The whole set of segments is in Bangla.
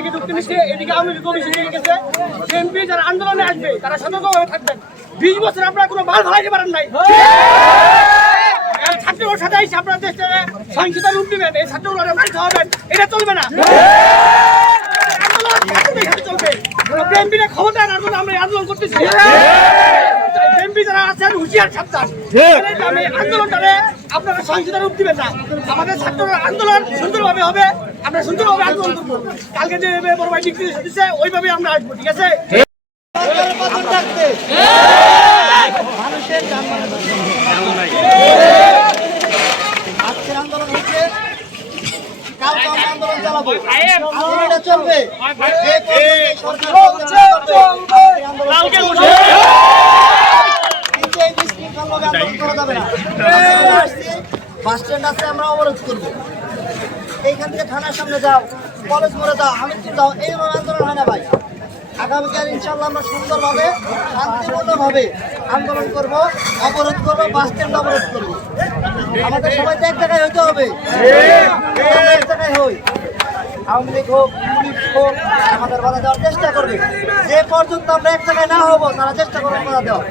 দিকে ঢুকতে নিচ্ছে, এদিকে আওয়ামী লীগ কমিশন দিকে গেছে। বিএনপি যারা আন্দোলনে আসবে, তারা সতর্কভাবে থাকবেন। বিশ বছর আপনারা কোনো বাল ভালাইতে পারেন নাই। ছাত্রগুলোর সাথে এসে আপনারা দেশে রূপ দিবেন এই মারতে হবেন এটা চলবে না। চলবে? আমরা আন্দোলন করতেছি। আপনারা সহিংসতা রূপ দিবেন না। আমাদের ছাত্ররা আন্দোলন সুন্দরভাবে হবে। আমরা সুন্দরভাবে আন্দোলন করব কালকে যে বড় ভাই ডিগ্রি দিচ্ছে ওইভাবে আমরা আসব ঠিক আছে আন্দোলন হচ্ছে কালকে আমরা আন্দোলন চালাবো বাস স্ট্যান্ড আছে আমরা অবরোধ করব এইখান থেকে থানার সামনে যাও, কলেজ মোড়ে যাও হামিদপুর যাও। এইভাবে আন্দোলন হয় না ভাই। আগামীকাল ইনশাল্লাহ আমরা সুন্দরভাবে, শান্তিপূর্ণভাবে আন্দোলন করব, অবরোধ করব বাস স্ট্যান্ড অবরোধ করব। আমাদের সবাই তো এক জায়গায় হইতে হবে। এক জায়গায় হই। আওয়ামী লীগ হোক হোক, আমাদের বাধা দেওয়ার চেষ্টা করবে। যে পর্যন্ত আমরা এক জায়গায় না হব, তারা চেষ্টা করবে বাধা দেওয়া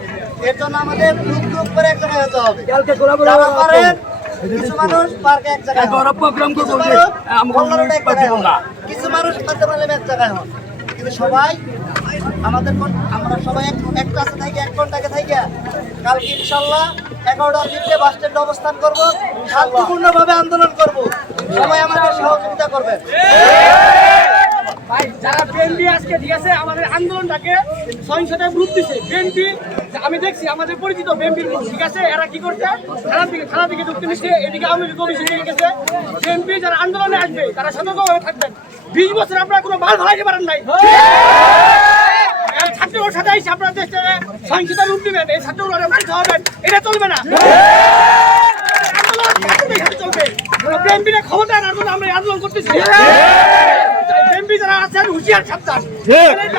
এর জন্য আমাদের গ্রুপ গ্রুপ করে এক জায়গায় হতে হবে। পারেন কিছু মানুষ পার্কে এক জায়গায় হন। কিছু মানুষ কল্যাণে এক জায়গায় কিছু মানুষ খাদ্য পালে এক জায়গায় হন কিন্তু সবাই আমাদের আমরা সবাই এক এক ক্লাসে থাকি এক ঘন্টাকে থাকি কালকে ইনশাল্লাহ এগারোটার দিকে বাস স্ট্যান্ডে অবস্থান করব। শান্তিপূর্ণভাবে আন্দোলন করব। সবাই আমাদের সহযোগিতা করবেন। ভাই যারা বিএনপি আজকে ঠিক আছে আমাদের আন্দোলনটাকে সহিংসতায় রূপ দিছে বিএনপি আমি দেখছি আমাদের পরিচিত বিএনপির ঠিক আছে? এরা কি করছে? থানার দিকে থানার দিকে ঢুকতে নিচ্ছে এদিকে আওয়ামী লীগ কমিশন দিকে গেছে। বিএনপি যারা আন্দোলনে আসবে, তারা সতর্ক হয়ে থাকবেন। বিশ বছর আপনারা কোনো বাল ভালাইতে পারেন নাই। ছাত্রগুলোর সাথে এসে আপনারা দেশে সহিংসতা রূপ দিবেন এই ছাত্রগুলো মারতে হবেন এটা চলবে না। আন্দোলন চলবে? বিএনপির ক্ষমতা আনার জন্য আমরা আন্দোলন করতেছি বিএনপি যারা আছেন হুঁশিয়ার সাবধান।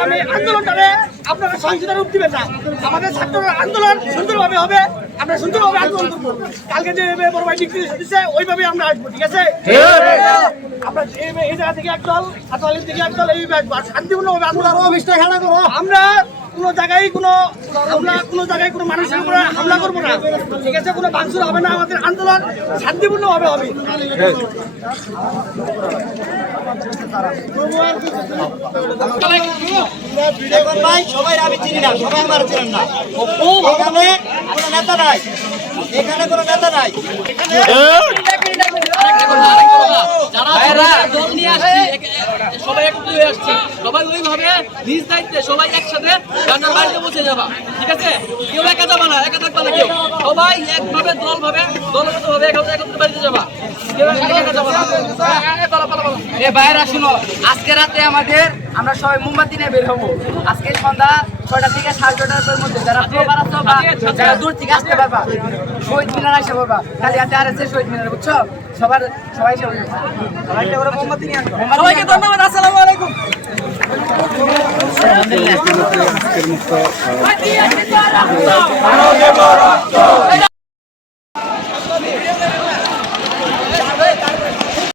আমি আন্দোলনটারে আপনারা সহিংসতা রূপ দিবেন না। আমাদের ছাত্ররা আন্দোলন সুন্দরভাবে হবে আমরা সুন্দরভাবে আন্দোলন করব। কালকে যে বড় ভাই ডিগ্রি দিচ্ছে ওইভাবে আমরা আসব ঠিক আছে? আমরা এই- এই জায়গা থেকে একদল থেকে একদল এইভাবে আসব শান্তিপূর্ণভাবে আন্দোলন আমরা কোনো জায়গায় কোনো আমরা কোনো জায়গায় কোনো মানুষের উপরে হামলা করব না ঠিক আছে কোনো ভাঙচুর হবে না আমাদের আন্দোলন শান্তিপূর্ণভাবে হবে দেখুন ভাই সবাই আমি চিনি না সবাই আমার চিনেন না এখানে কোনো নেতা নাই এখানে কোনো নেতা নাই যারা দল নিয়ে আসছি এক- এক- সবাই একত্র হয়ে আসছি। সবাই ওইভাবে নিজ দায়িত্বে সবাই একসাথে গান্ডার বাড়িতে বসে যাবা। ঠিক আছে? কেউ একা যাবা না একা থাকবা না কেউ। সবাই একভাবে দল ভাবে দলগত ভাবে একত্রে একত্রে বাড়িতে যাবা। কেউ একা একা যাবা না। এ, পালা, পালা, পালা। এ ভাইরা শুনো আজকে রাতে আমাদের আমরা সবাই মোমবাতি নিয়ে বের হব। আজকে সন্ধ্যা ছয়টা থেকে সাড়ে ছটার মধ্যে যারা প্রবার আছো বা যারা দূর থেকে আসতে পারবা শহীদ মিনার আসতে পারবা। খালি হাতে আর আছে শহীদ মিনার বুঝছ? সবার সবাই সবাই একটা মোমবাতি নিয়ে আসব সবাইকে ধন্যবাদ। আজকের মতো